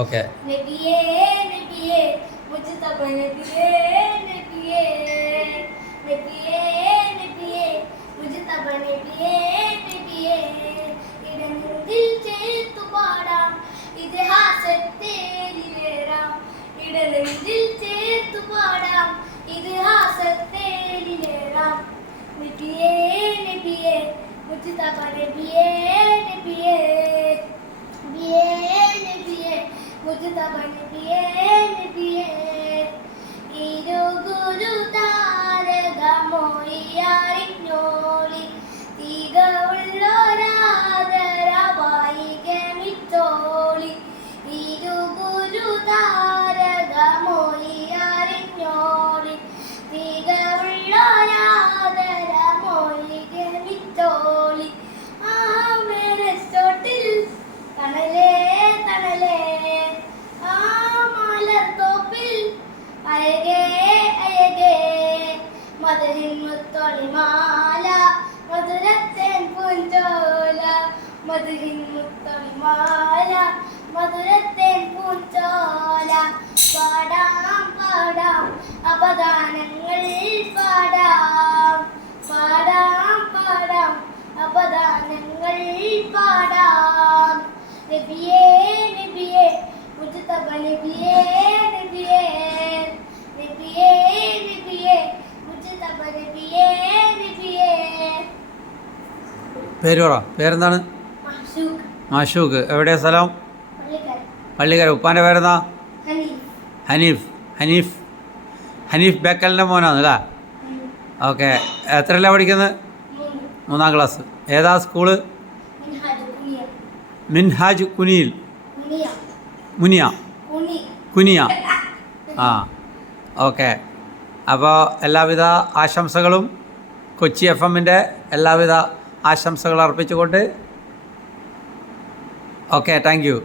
Okay മധുരത്തേൻ Poonchola പാടാം പാടാം അപദാനങ്ങൾ പാടാം പാടാം പാടാം അപദാനങ്ങൾ പാടാം നബിയേ നബിയേ മുജ്തബ നബിയേ നബിയേ നബിയേ നബിയേ മുജ്തബ നബിയേ നബിയേ. പേര് പറ. പേരെന്താണ്? മാഷൂക്ക്. എവിടെയാ സ്ഥലം? പള്ളിക്കര. ഉപ്പാൻ്റെ പേരെന്താ? ഹനീഫ്. ഹനീഫ് ഹനീഫ് ബേക്കലിൻ്റെ മോനാണല്ലേ? ഓക്കെ. എത്രയല്ല പഠിക്കുന്നത്? 3ാം ക്ലാസ്. ഏതാ സ്കൂള്? മിൻഹാജ് കുനിയിൽ. മുനിയ കുനിയ. ആ ഓക്കെ. അപ്പോൾ എല്ലാവിധ ആശംസകളും കൊച്ചി FM-ൻ്റെ എല്ലാവിധ ആശംസകൾ അർപ്പിച്ചുകൊണ്ട് ഓക്കെ, താങ്ക് യു.